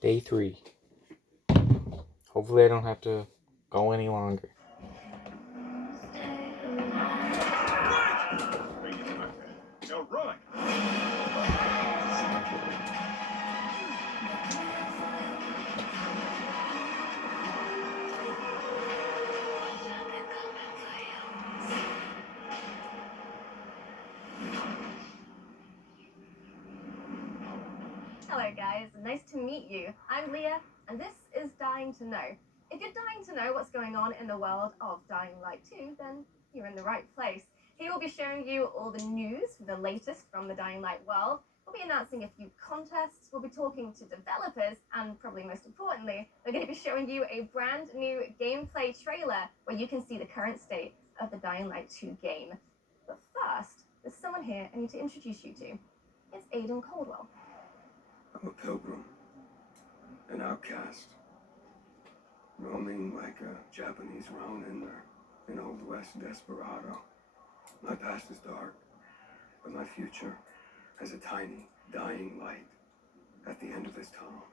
Day 3. Hopefully I don't have to go any longer. Now run! Hello guys, nice to meet you. I'm Leah, and this is Dying to Know. If you're dying to know what's going on in the world of Dying Light 2, then you're in the right place. Here we'll be showing you all the news, the latest from the Dying Light world. We'll be announcing a few contests, we'll be talking to developers, and probably most importantly, we're going to be showing you a brand new gameplay trailer where you can see the current state of the Dying Light 2 game. But first, there's someone here I need to introduce you to. It's Aidan Caldwell. I'm a pilgrim, an outcast, roaming like a Japanese ronin or an Old West desperado. My past is dark, but my future has a tiny, dying light at the end of this tunnel.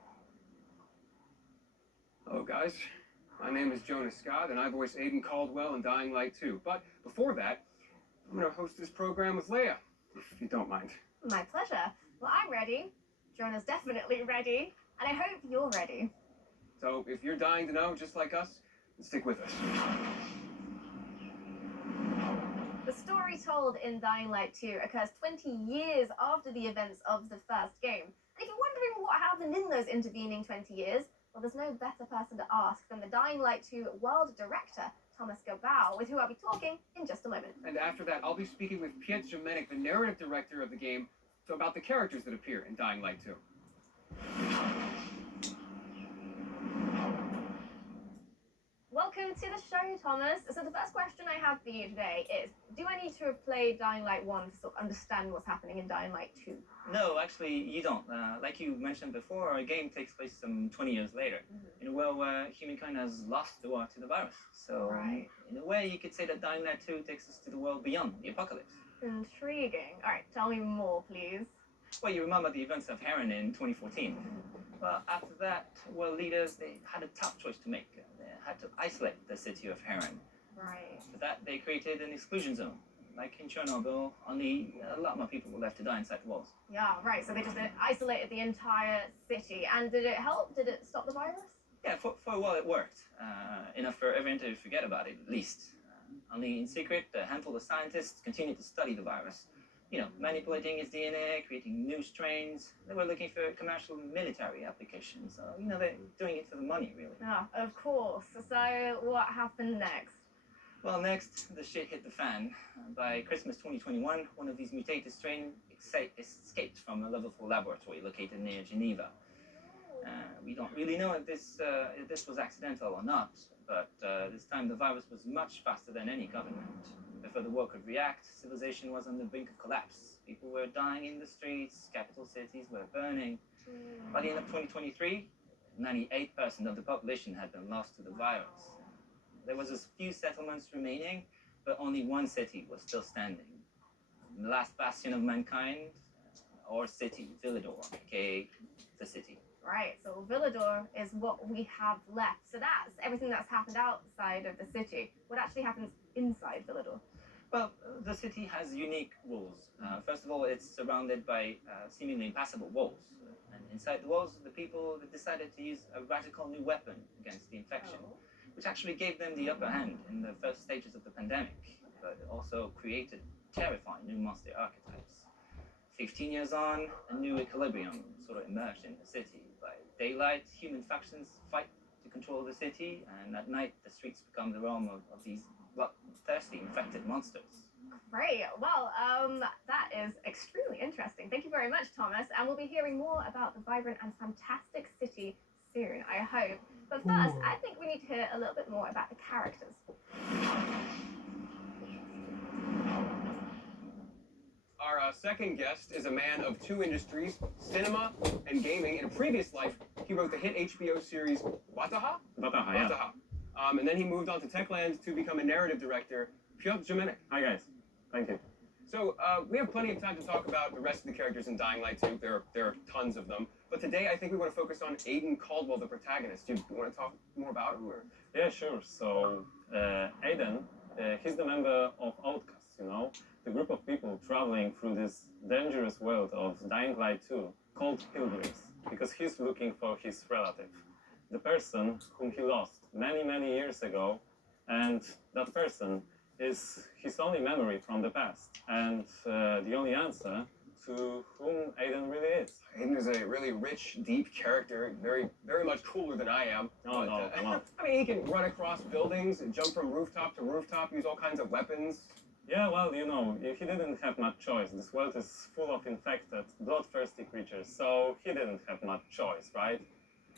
Hello, guys. My name is Jonas Scott, and I voice Aidan Caldwell in Dying Light 2. But before that, I'm going to host this program with Leia, if you don't mind. My pleasure. Well, I'm ready. Jonah's definitely ready, and I hope you're ready. So if you're dying to know, just like us, then stick with us. The story told in Dying Light 2 occurs 20 years after the events of the first game. And if you're wondering what happened in those intervening 20 years, well, there's no better person to ask than the Dying Light 2 world director, Thomas Gabao, with who I'll be talking in just a moment. And after that, I'll be speaking with Pietro Jemenic, the narrative director of the game, about the characters that appear in Dying Light 2. Welcome to the show, Thomas. So the first question I have for you today is, do I need to have played Dying Light 1 to sort of understand what's happening in Dying Light 2? No, actually, you don't. Like you mentioned before, our game takes place some 20 years later, in a world where humankind has lost the war to the virus. So, Right. in a way, you could say that Dying Light 2 takes us to the world beyond the apocalypse. Intriguing. All right, tell me more, please. Well, you remember the events of Heron in 2014. Well, after that, world leaders, they had a tough choice to make. They had to isolate the city of Heron. Right. For that, they created an exclusion zone. Like in Chernobyl, only a lot more people were left to die inside the walls. Yeah, right. So they just isolated the entire city. And did it help? Did it stop the virus? Yeah, for a while it worked. Enough for everyone to forget about it, at least. Only in secret, a handful of scientists continued to study the virus. You know, manipulating its DNA, creating new strains. They were looking for commercial military applications. So, you know, they're doing it for the money, really. Yeah, of course. So what happened next? Well, next, the shit hit the fan. By Christmas 2021, one of these mutated strains escaped from a level 4 laboratory located near Geneva. We don't really know if this was accidental or not, but this time the virus was much faster than any government. Before the world could react, civilization was on the brink of collapse. People were dying in the streets, capital cities were burning. By the end of 2023, 98% of the population had been lost to the virus. There was a few settlements remaining, but only one city was still standing. The last bastion of mankind, or city, Villedor, aka the city. Right, so Villedor is what we have left. So that's everything that's happened outside of the city. What actually happens inside Villedor? Well, the city has unique rules. First of all, it's surrounded by seemingly impassable walls. And inside the walls, the people decided to use a radical new weapon against the infection, which actually gave them the upper hand in the first stages of the pandemic, but also created terrifying new monster archetypes. 15 years on, a new equilibrium sort of emerged in the city. By daylight, human factions fight to control the city, and at night, the streets become the realm of these bloodthirsty, infected monsters. Great. Well, that is extremely interesting. Thank you very much, Thomas. And we'll be hearing more about the vibrant and fantastic city soon, I hope. But first, I think we need to hear a little bit more about the characters. Our second guest is a man of two industries, cinema and gaming. In a previous life, he wrote the hit HBO series Wataha? Wataha, yeah. Wataha. And then he moved on to Techland to become a narrative director. Piotr Jemenic. Hi, guys. Thank you. So we have plenty of time to talk about the rest of the characters in Dying Light 2. There are tons of them. But But today, I think we want to focus on Aiden Caldwell, the protagonist. Do you want to talk more about him? Or? Yeah, sure. So, Aiden, he's the member of Outcasts, you know, the group of people traveling through this dangerous world of Dying Light 2 called Pilgrims, because he's looking for his relative, the person whom he lost many, many years ago, and that person is his only memory from the past, and the only answer to whom Aiden really is. Aiden is a really rich, deep character, very, very much cooler than I am. Oh, no, come on. I mean, he can run across buildings, jump from rooftop to rooftop, use all kinds of weapons. Yeah, well, you know, he didn't have much choice. This world is full of infected, bloodthirsty creatures, so he didn't have much choice, right?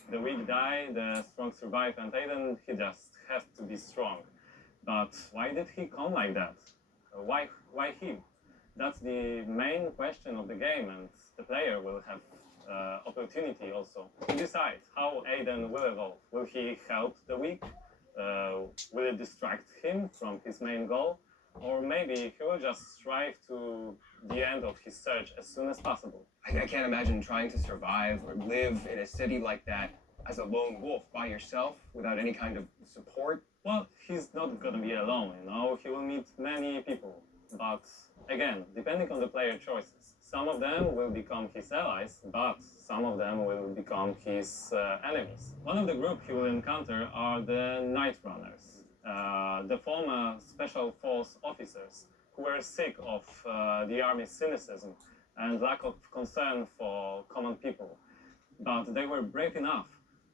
The weak die, the strong survive, and Aiden, he just has to be strong. But why did he come like that? Why him? That's the main question of the game, and the player will have opportunity also to decide how Aiden will evolve. Will he help the weak? Will it distract him from his main goal? Or maybe he will just strive to the end of his search as soon as possible. I can't imagine trying to survive or live in a city like that as a lone wolf by yourself without any kind of support. Well, he's not gonna be alone, you know. He will meet many people. But again, depending on the player choices, some of them will become his allies, but some of them will become his enemies. One of the group he will encounter are the Night Runners, the former special force officers who were sick of the army's cynicism and lack of concern for common people. But they were brave enough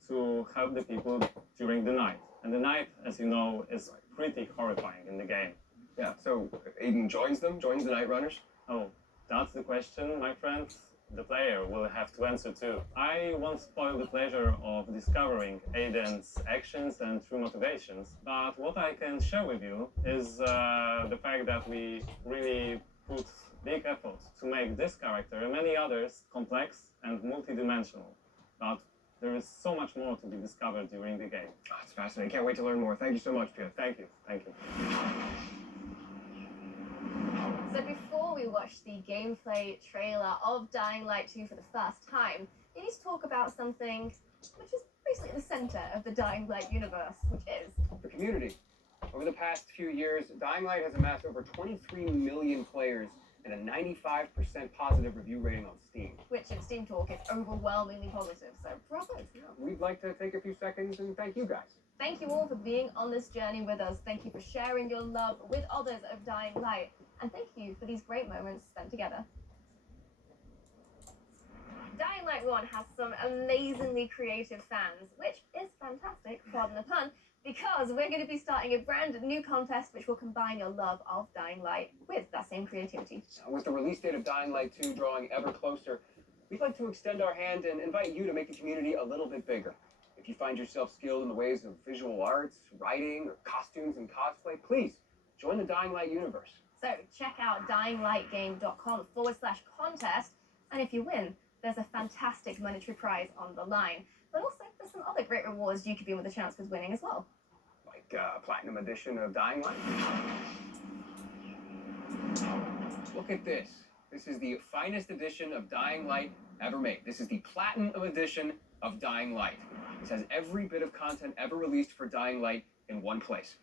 to help the people during the night. And the night, as you know, is pretty horrifying in the game. Yeah, so Aiden joins them, joins the Night Runners. Oh, that's the question, my friend. The player will have to answer too. I won't spoil the pleasure of discovering Aiden's actions and true motivations, but what I can share with you is the fact that we really put big efforts to make this character and many others complex and multidimensional. But there is so much more to be discovered during the game. Oh, it's fascinating. Can't wait to learn more. Thank you so much, Pierre. Thank you, thank you. So before we watch the gameplay trailer of Dying Light 2 for the first time, we need to talk about something which is basically at the center of the Dying Light universe, which is The community. Over the past few years, Dying Light has amassed over 23 million players and a 95% positive review rating on Steam. which in Steam Talk is overwhelmingly positive. So bravo. We'd like to take a few seconds and thank you guys. Thank you all for being on this journey with us. Thank you for sharing your love with others of Dying Light. And thank you for these great moments spent together. Dying Light 1 has some amazingly creative fans, which is fantastic, pardon the pun, because we're going to be starting a brand new contest which will combine your love of Dying Light with that same creativity. With the release date of Dying Light 2 drawing ever closer, we'd like to extend our hand and invite you to make the community a little bit bigger. If you find yourself skilled in the ways of visual arts, writing, or costumes and cosplay, please join the Dying Light universe. So check out dyinglightgame.com/contest, and if you win, there's a fantastic monetary prize on the line. But also, there's some other great rewards you could be with a chance with winning as well. Like Platinum Edition of Dying Light. Look at this. This is the finest edition of Dying Light ever made. This is the Platinum Edition of Dying Light. This has every bit of content ever released for Dying Light in one place.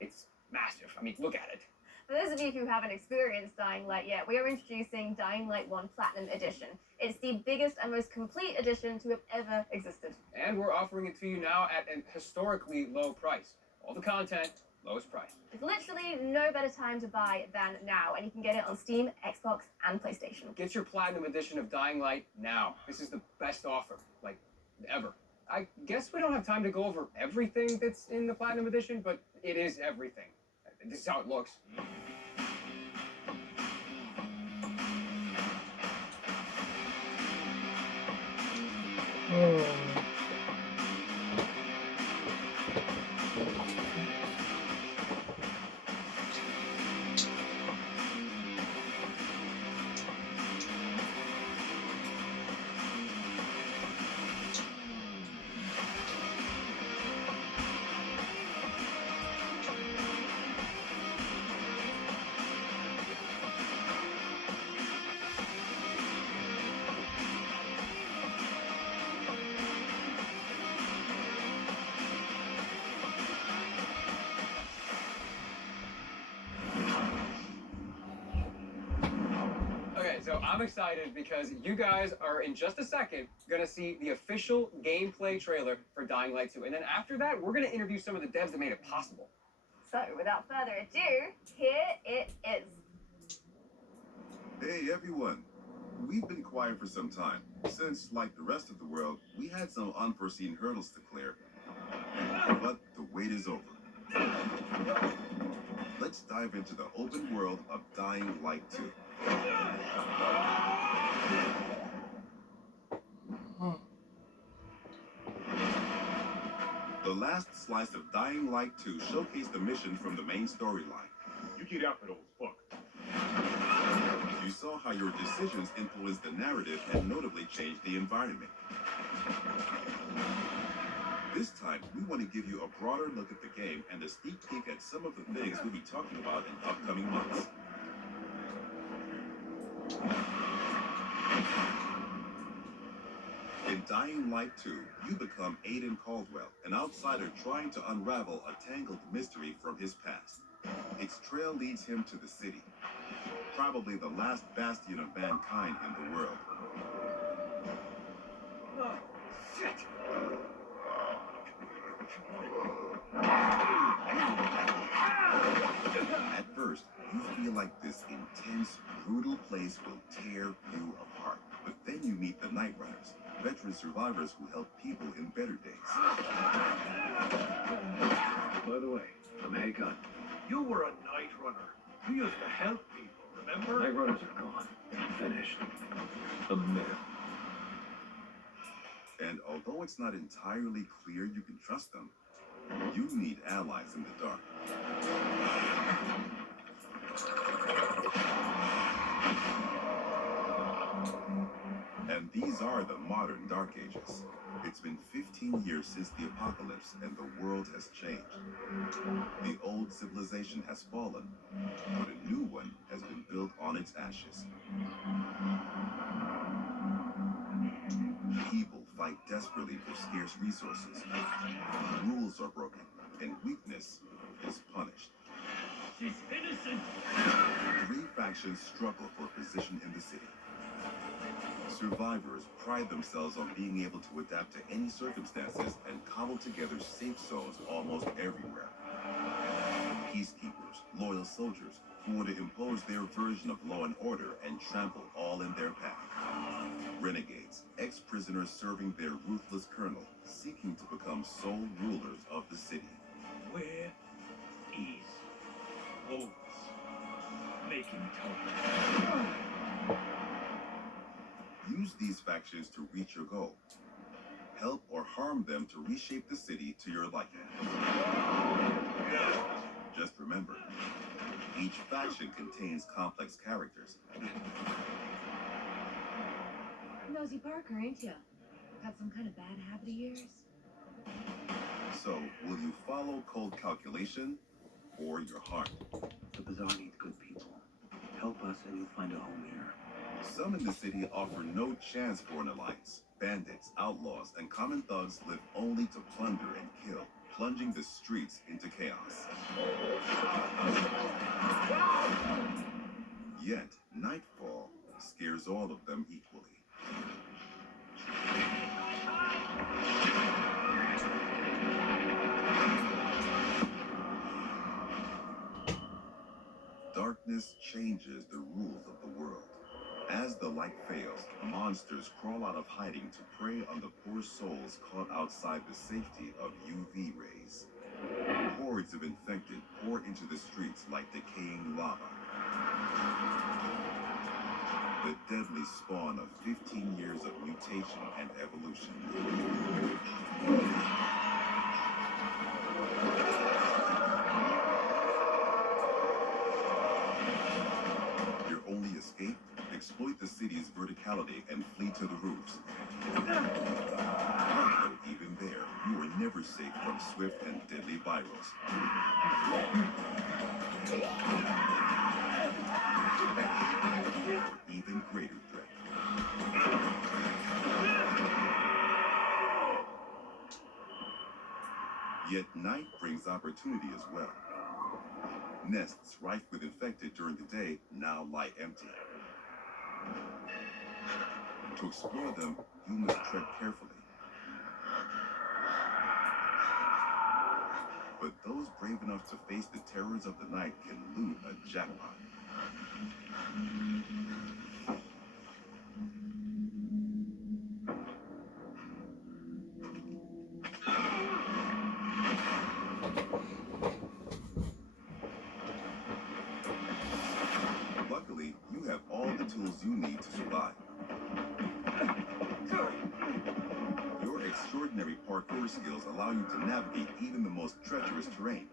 It's massive. I mean, look at it. For those of you who haven't experienced Dying Light yet, we are introducing Dying Light 1 Platinum Edition. It's the biggest and most complete edition to have ever existed. And we're offering it to you now at a historically low price. All the content, lowest price. There's literally no better time to buy than now, and you can get it on Steam, Xbox, and PlayStation. Get your Platinum Edition of Dying Light now. This is the best offer, like, ever. I guess we don't have time to go over everything that's in the Platinum Edition, but it is everything. This is how it looks. I'm excited because you guys are in just a second gonna see the official gameplay trailer for Dying Light 2. And then after that, we're gonna interview some of the devs that made it possible. So, without further ado, here it is. Hey everyone! We've been quiet for some time, since, like the rest of the world, we had some unforeseen hurdles to clear. But the wait is over. Let's dive into the open world of Dying Light 2. The last slice of Dying Light 2 showcased the mission from the main storyline. You get out of those fuck. You saw how your decisions influenced the narrative and notably changed the environment. This time, we want to give you a broader look at the game and a sneak peek at some of the things we'll be talking about in upcoming months. In Dying Light 2, you become Aiden Caldwell, an outsider trying to unravel a tangled mystery from his past. Its trail leads him to the city, probably the last bastion of mankind in the world. Oh, shit! At first, you feel like this intense, brutal place will tear you apart. But then you meet the Night Runners, veteran survivors who help people in better days. By the way, I'm Hagon. You were a night runner. You used to help people, remember? Night Runners are gone. Finished. A myth. And although it's not entirely clear you can trust them, you need allies in the dark. And these are the modern Dark Ages. It's been 15 years since the apocalypse and the world has changed. The old civilization has fallen, but a new one has been built on its ashes. People fight desperately for scarce resources. Rules are broken, and weakness is punished. She's innocent. 3 factions struggle for position in the city. Survivors pride themselves on being able to adapt to any circumstances and cobble together safe zones almost everywhere. Peacekeepers, loyal soldiers, who want to impose their version of law and order and trample all in their path. Renegades, ex-prisoners serving their ruthless colonel, seeking to become sole rulers of the city. Where is Wolves? Making talk. Use these factions to reach your goal. Help or harm them to reshape the city to your liking. Just remember, each faction contains complex characters. Nosy Parker, ain't ya? Got some kind of bad habit of yours? So, will you follow cold calculation or your heart? The Bazaar needs good people. Help us and you'll find a home here. Some in the city offer no chance for an alliance. Bandits, outlaws, and common thugs live only to plunder and kill, plunging the streets into chaos. Yet, nightfall scares all of them equally. Darkness changes the rules of the world. As the light fails, monsters crawl out of hiding to prey on the poor souls caught outside the safety of UV rays. Hordes of infected pour into the streets like decaying lava. The deadly spawn of 15 years of mutation and evolution. Your only escape? Exploit the city's verticality and flee to the roofs. But even there, you are never safe from swift and deadly virals. Or even greater threat. Yet night brings opportunity as well. Nests rife with infected during the day now lie empty. To explore them, you must tread carefully. But those brave enough to face the terrors of the night can loot a jackpot. Luckily, you have all the tools you need to survive. Your extraordinary parkour skills allow you to navigate even the most treacherous terrain.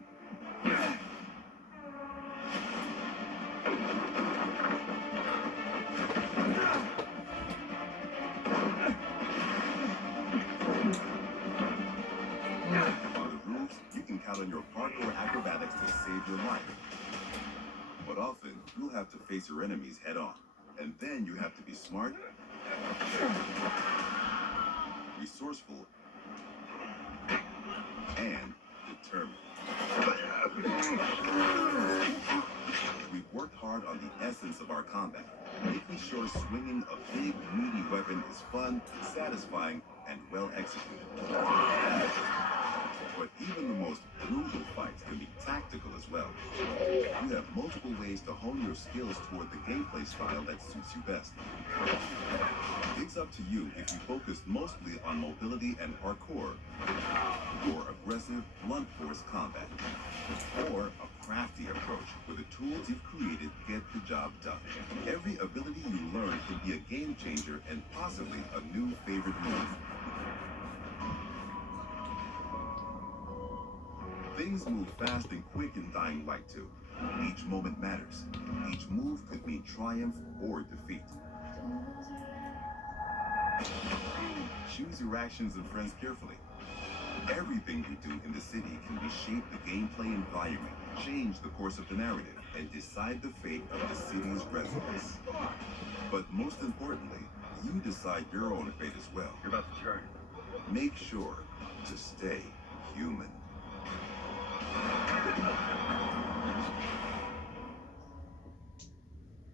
On the roofs, you can count on your parkour acrobatics to save your life. But often, you'll have to face your enemies head on. And then you have to be smart, resourceful, and determined. We've worked hard on the essence of our combat, making sure swinging a big, meaty weapon is fun, satisfying, and well executed. But even the most brutal fights can be tactical as well. You have multiple ways to hone your skills toward the gameplay style that suits you best. It's up to you if you focus mostly on mobility and parkour, or aggressive, blunt force combat, or a crafty approach where the tools you've created get the job done. Every ability you learn can be a game changer and possibly a new favorite move. Things move fast and quick in Dying Light 2. Each moment matters. Each move could mean triumph or defeat. Choose your actions and friends carefully. Everything you do in the city can reshape the gameplay environment, change the course of the narrative, and decide the fate of the city's residents. But most importantly, you decide your own fate as well. You're about to turn. Make sure to stay human.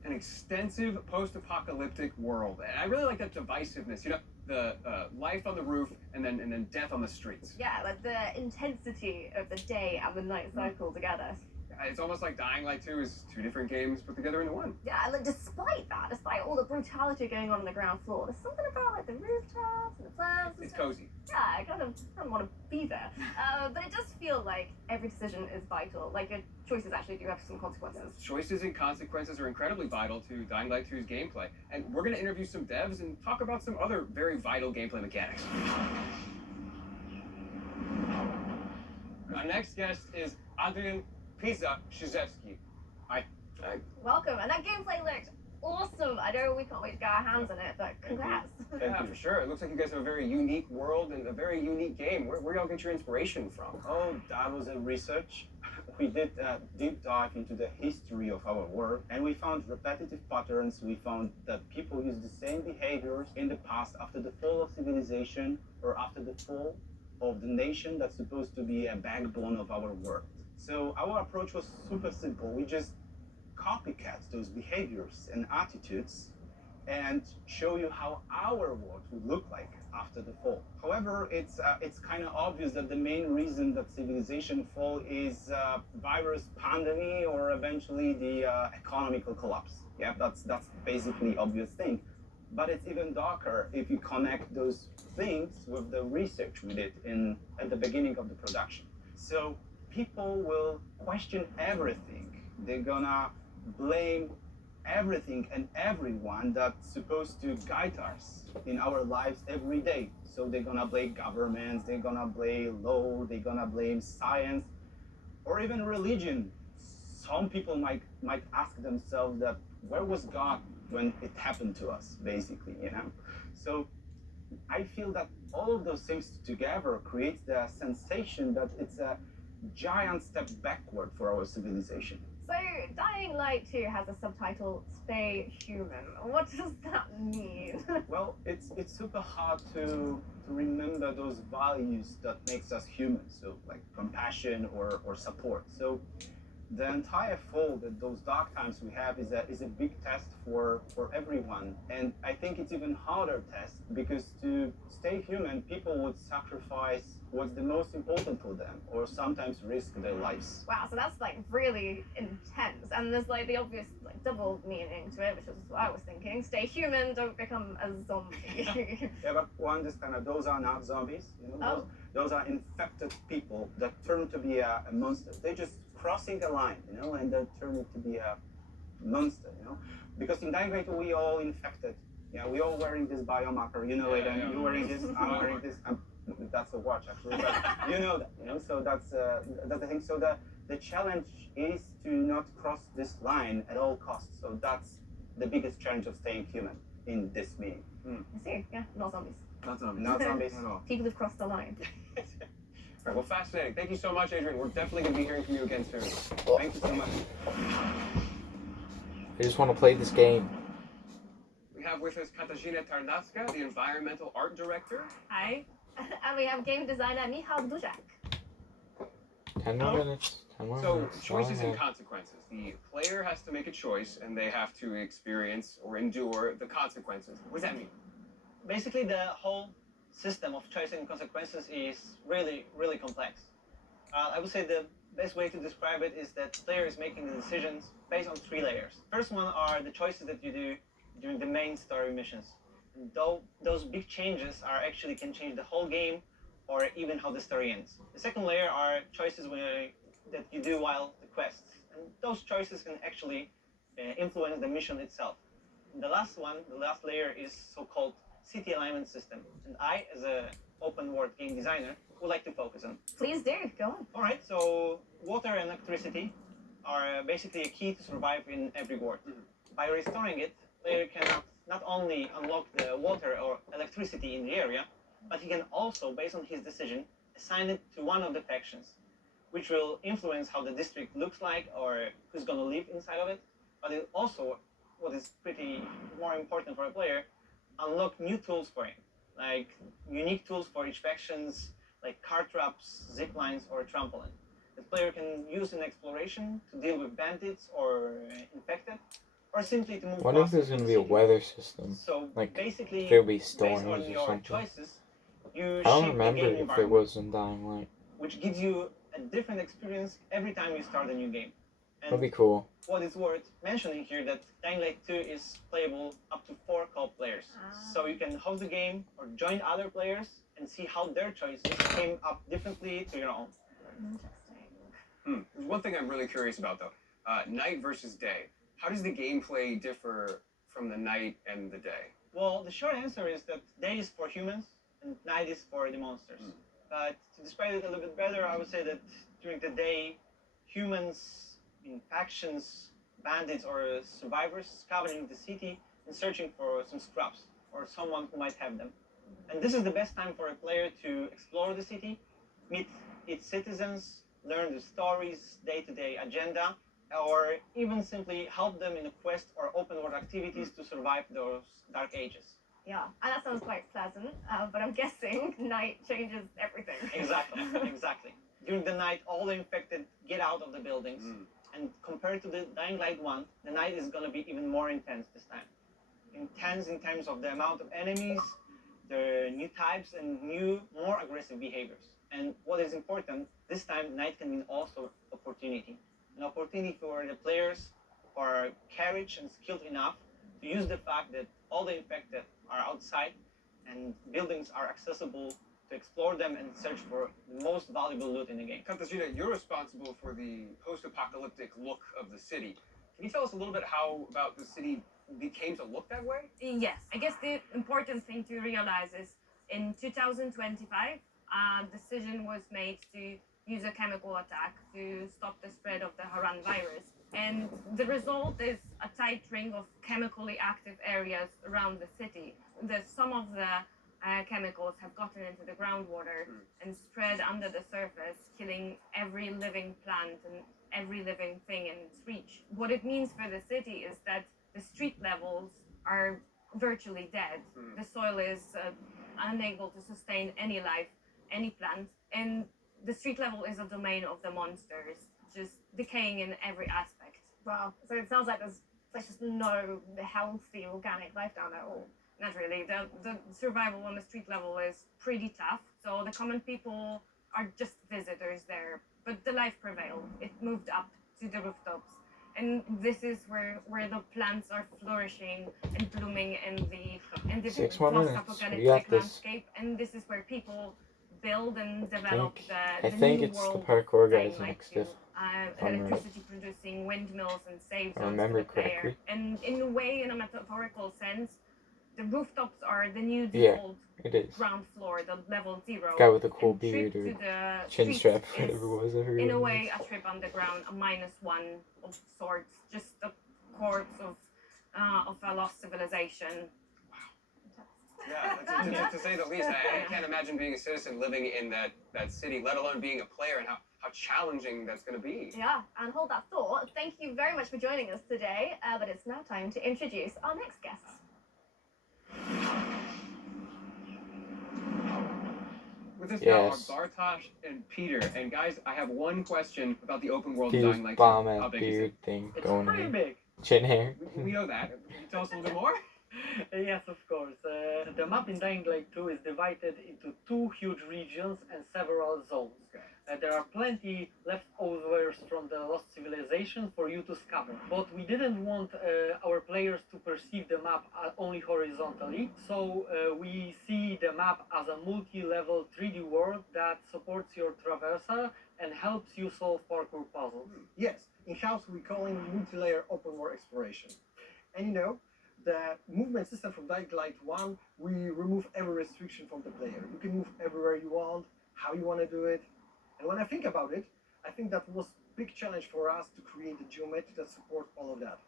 An extensive post-apocalyptic world, and I really like that divisiveness. You know, the life on the roof and then death on the streets. Yeah, like the intensity of the day and the night cycle together. It's almost like Dying Light 2 is two different games put together into one. Yeah, like despite all the brutality going on the ground floor, there's something about like the rooftops and the plants. It's cozy. Yeah, I kind of want to be there. But it does feel like every decision is vital. Like your choices actually do have some consequences. Choices and consequences are incredibly vital to Dying Light 2's gameplay. And we're going to interview some devs and talk about some other very vital gameplay mechanics. Our next guest is Adrian Pisa-Krzyzewski. Hi. Welcome, and that gameplay looked awesome. I know we can't wait to get our hands on it, but congrats. Yeah, for sure. It looks like you guys have a very unique world and a very unique game. Where y'all get your inspiration from? Oh, that was a research. We did a deep dive into the history of our work, and we found repetitive patterns. We found that people use the same behaviors in the past after the fall of civilization or after the fall of the nation that's supposed to be a backbone of our world. So our approach was super simple. We just copycat those behaviors and attitudes and show you how our world would look like after the fall. However, it's kind of obvious that the main reason that civilization fall is virus pandemic or eventually the economical collapse. Yeah, that's basically obvious thing. But it's even darker if you connect those things with the research we did at the beginning of the production. So people will question everything. They're gonna blame everything and everyone that's supposed to guide us in our lives every day. So they're gonna blame governments, they're gonna blame law, they're gonna blame science, or even religion. Some people might ask themselves that where was God when it happened to us, basically, you know? So I feel that all of those things together creates the sensation that it's a giant step backward for our civilization. So, Dying Light 2 has a subtitle, Stay Human. What does that mean? Well, it's super hard to remember those values that makes us human, so like compassion or support. So the entire fall, that those dark times we have, is a big test for everyone. And I think it's even harder test because to stay human, people would sacrifice what's the most important for them, or sometimes risk their lives. Wow, so that's like really intense, and there's like the obvious like double meaning to it, which is what I was thinking: stay human, don't become a zombie. Yeah, but we understand that those are not zombies. You know, those are infected people that turn to be a monster. They're just crossing a line, you know, and then turn it to be a monster, you know. Because in Dying Light we all infected. Yeah, we all wearing this biomarker, you know it, and you're wearing this, I'm wearing this. That's a watch actually, but you know that, you know. So that's the thing. So the challenge is to not cross this line at all costs. So that's the biggest challenge of staying human in this meeting. I see. Yeah, not zombies. Not zombies. Not zombies. At all. People who've crossed the line. Right, well, fascinating. Thank you so much, Adrian. We're definitely going to be hearing from you again soon. Thank you so much. I just want to play this game. We have with us Katarzyna Tarnacka, the environmental art director. Hi. And we have game designer Michał Duzak. 10 more minutes. 10 more So, minutes. choices Go and ahead. consequences. The player has to make a choice, and they have to experience or endure the consequences. What does that mean? Basically, the whole system of choices and consequences is really, really complex. I would say the best way to describe it is that the player is making the decisions based on 3 layers. First one are the choices that you do during the main story missions. And though those big changes are actually can change the whole game or even how the story ends. The second layer are choices that you do while the quests. And those choices can actually influence the mission itself. And the last one, the last layer is so-called city alignment system. And I, as an open world game designer, would like to focus on. Please do. Go on. All right, so water and electricity are basically a key to survive in every world. By restoring it, player can not only unlock the water or electricity in the area, but he can also, based on his decision, assign it to one of the factions, which will influence how the district looks like or who's going to live inside of it. But it also, what is pretty more important for a player, unlock new tools for him, like unique tools for each factions, like car traps, zip lines, or trampoline. The player can use in exploration to deal with bandits or infected, or simply to move. What if there's gonna be a weather system? So Like, basically, there'll be based storms on or your something. choices, you I don't shape the remember game if there environment, was in Dying Light. which gives you a different experience every time you start a new game. That'd And be cool. what is worth mentioning here that Dying Light 2 is playable up to 4 co-op players. So you can host the game or join other players and see how their choices came up differently to your own. Interesting. There's one thing I'm really curious about, though. Night versus day. How does the gameplay differ from the night and the day? Well, the short answer is that day is for humans and night is for the monsters. But to describe it a little bit better, I would say that during the day, humans in factions, bandits, or survivors scavenging the city and searching for some scraps or someone who might have them. And this is the best time for a player to explore the city, meet its citizens, learn the stories, day-to-day agenda, or even simply help them in a quest or open world activities to survive those dark ages. Yeah, and that sounds quite pleasant, but I'm guessing night changes everything. Exactly, exactly. During the night, all the infected get out of the buildings. And compared to the Dying Light 1, the night is going to be even more intense this time. Intense in terms of the amount of enemies, the new types, and new, more aggressive behaviors. And what is important, this time night can mean also opportunity. An opportunity for the players who are courage and skilled enough to use the fact that all the infected are outside and buildings are accessible to explore them and search for the most valuable loot in the game. Katarzyna, you're responsible for the post-apocalyptic look of the city. Can you tell us a little bit how about the city came to look that way? Yes, I guess the important thing to realize is in 2025, a decision was made to use a chemical attack to stop the spread of the Haran virus. And the result is a tight ring of chemically active areas around the city. Some of the chemicals have gotten into the groundwater and spread under the surface, killing every living plant and every living thing in its reach. What it means for the city is that the street levels are virtually dead. The soil is unable to sustain any life, any plant, and the street level is a domain of the monsters. just decaying in every aspect. Wow. So it sounds like there's just no healthy organic life down there at all. Not really. The survival on the street level is pretty tough. So the common people are just visitors there, but the life prevailed. It moved up to the rooftops, and this is where the plants are flourishing and blooming in the 6 more minutes. We got post-apocalyptic this. landscape. And this is where people build and develop I the think new it's the world parkour of Dying guys Light next 2. if I'm right. Electricity producing windmills and save I zones remember for the player. correctly. And in a way, in a metaphorical sense, the rooftops are the new Yeah, default it is. ground floor, the level 0. Guy with a cool And trip beard to or the chin streets strap, is, whatever it was. I forget in a what it way, was. a trip underground, a -1 of sorts, just a corpse of a lost civilization. Yeah, to say the least, I can't imagine being a citizen living in that city, let alone being a player, and how challenging that's going to be. Yeah, and hold that thought. Thank you very much for joining us today. But it's now time to introduce our next guests. With us Yes. now are Bartosz and Peter. And guys, I have one question about the open world Dude's Dying Light 2. bomb How ass big is it? beard thing It's going pretty in. big. Chin hair. We know that. Can you tell us a little bit more? Yes, of course. The map in Dying Light 2 is divided into 2 huge regions and several zones. There are plenty leftovers from the lost civilization for you to scavenge. But we didn't want our players to perceive the map only horizontally, so we see the map as a multi-level 3D world that supports your traversal and helps you solve parkour puzzles. Yes, in-house we call it multi-layer open world exploration. And you know, the movement system from Dying Light 1, we remove every restriction from the player. You can move everywhere you want, how you want to do it. And when I think about it, I think that was a big challenge for us to create the geometry that supports all of that.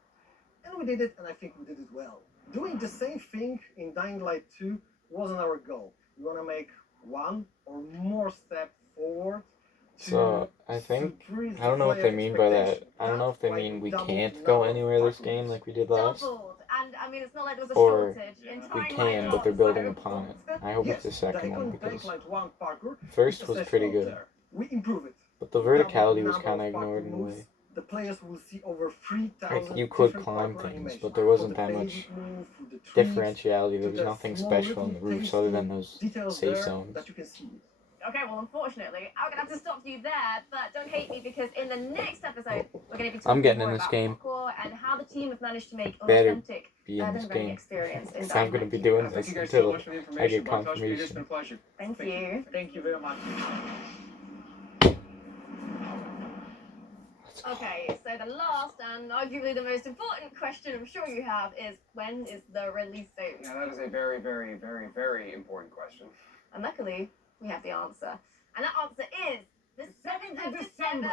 And we did it, and I think we did it well. Doing the same thing in Dying Light 2 wasn't our goal. We want to make one or more step forward. So I think I don't know what they mean by that. I don't know if they mean we can't go anywhere this game like we did last, Doubled. And I mean, it's not like there was a or shortage. In we Dying can, Light but they're 1, building so- upon it. I hope it's the second one because Dying Light 1 parkour, first was pretty good, we improve it. but the verticality was kind of ignored in a way. The players will see over 3,000 Like you could different climb parkour things, animations. but there wasn't From that the much basic move to the trees, differentiality. There was to the nothing small special on the little roofs other than tasty those details safe there zones. that you can see. Okay, well, unfortunately, I'm gonna have to stop you there. But don't hate me because in the next episode, we're gonna be talking I'm getting more in this about game. parkour and how the team have managed to make an Better authentic be in this urban running game. experience in I'm Dying gonna Light be 2. doing Thank this you guys so until much for the I information. get Bartosz, Peter, it's confirmation. been a pleasure. Thank you. Thank you very much. Okay, so the last and arguably the most important question I'm sure you have is when is the release date? Yeah, that is a very, very, very, very important question. And luckily, we have the answer. And that answer is the 7th of December!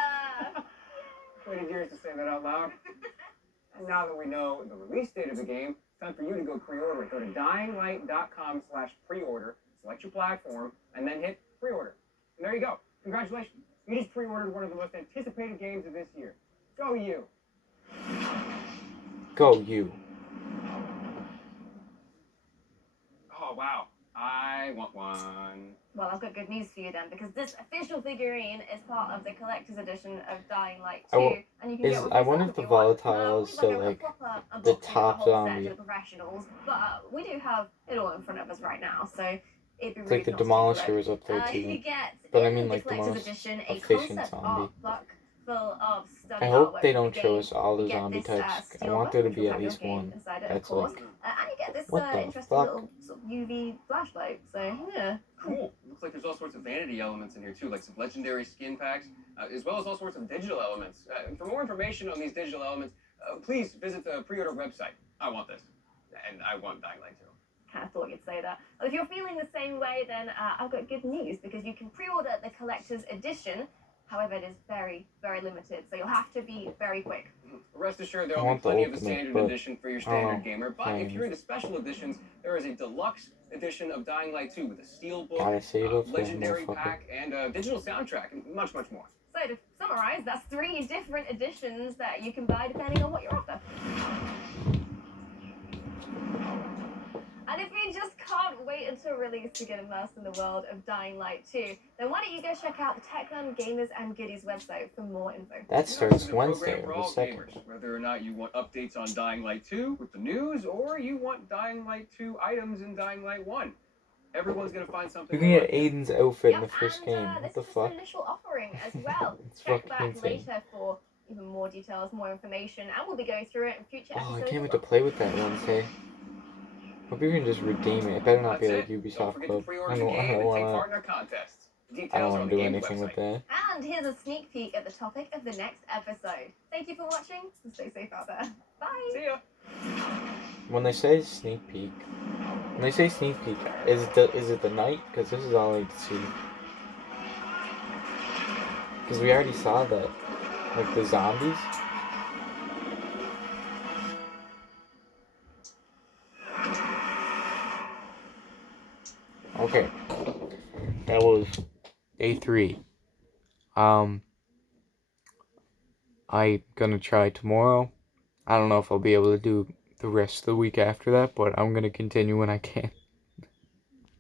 Waited years to say that out loud. And now that we know the release date of the game, it's time for you to go pre-order it. Go to dyinglight.com/pre-order, select your platform, and then hit pre-order. And there you go. Congratulations. You just pre-ordered one of the most anticipated games of this year. Go you. Go you. Oh, wow. I want one. Well, I've got good news for you then, because this official figurine is part of the collector's edition of Dying Light 2, and you can get one for I wonder yourself if the you want. volatile is We've still got a like proper the unboxing of top whole set zombie. to the professionals, but we do have it all in front of us right now, so it'd be It's rude like the not to take a Demolisher look. was up there You too. get But I in mean the like the collector's most edition a efficient concept zombie. art book full of stunning I hope artwork they for don't the show game. us all the You get zombie this, types. I steel want book, there to which be will at have your least game one. inside it, of That's course. like And you get this What the interesting fuck? little sort of UV flashlight. So yeah, Cool. Looks like there's all sorts of vanity elements in here too, like some legendary skin packs, as well as all sorts of digital elements. For more information on these digital elements, please visit the pre-order website. I want this, and I want Dying Light 2. kind of thought you'd say that. Well, if you're feeling the same way, then I've got good news because you can pre-order the collector's edition. However, it is very, very limited, so you'll have to be very quick. Rest assured, there I will be want the plenty of the ultimate, standard but edition for your I don't standard know. gamer. But if you're into special editions, there is a deluxe edition of Dying Light 2 with a steel book, Gotta save up for that legendary motherfucker. pack, and a digital soundtrack, and much, much more. So to summarize, that's 3 different editions that you can buy depending on what you're after. And if you just can't wait until release to get immersed in the world of Dying Light 2, then why don't you go check out the Techland Gamers and Goodies website for more info. That This starts is a program Wednesday, for the all 2nd. gamers, whether or not you want updates on Dying Light 2 with the news, or you want Dying Light 2 items in Dying Light 1. Everyone's gonna find something. You can get Aiden's outfit in the Yep, first and game. What this the is fuck? an initial offering as well. It's Check fucking back insane. later for even more details, more information, and we'll be going through it in future Oh, episodes. I can't as wait to well. play with that Wednesday. Hope you can just redeem it. It better not be That's like it. Don't Ubisoft forget Club. to pre-order I the don't game and take wanna. part in our contests. I Details don't are want on to the do game's anything with website. that. And here's a sneak peek at the topic of the next episode. Thank you for watching, and stay safe out there. Bye! See ya! When they say sneak peek, is it the night? Because this is all I see. Because we already saw that, like the zombies. Okay, that was day 3. I'm gonna try tomorrow. I don't know if I'll be able to do the rest of the week after that, but I'm gonna continue when I can.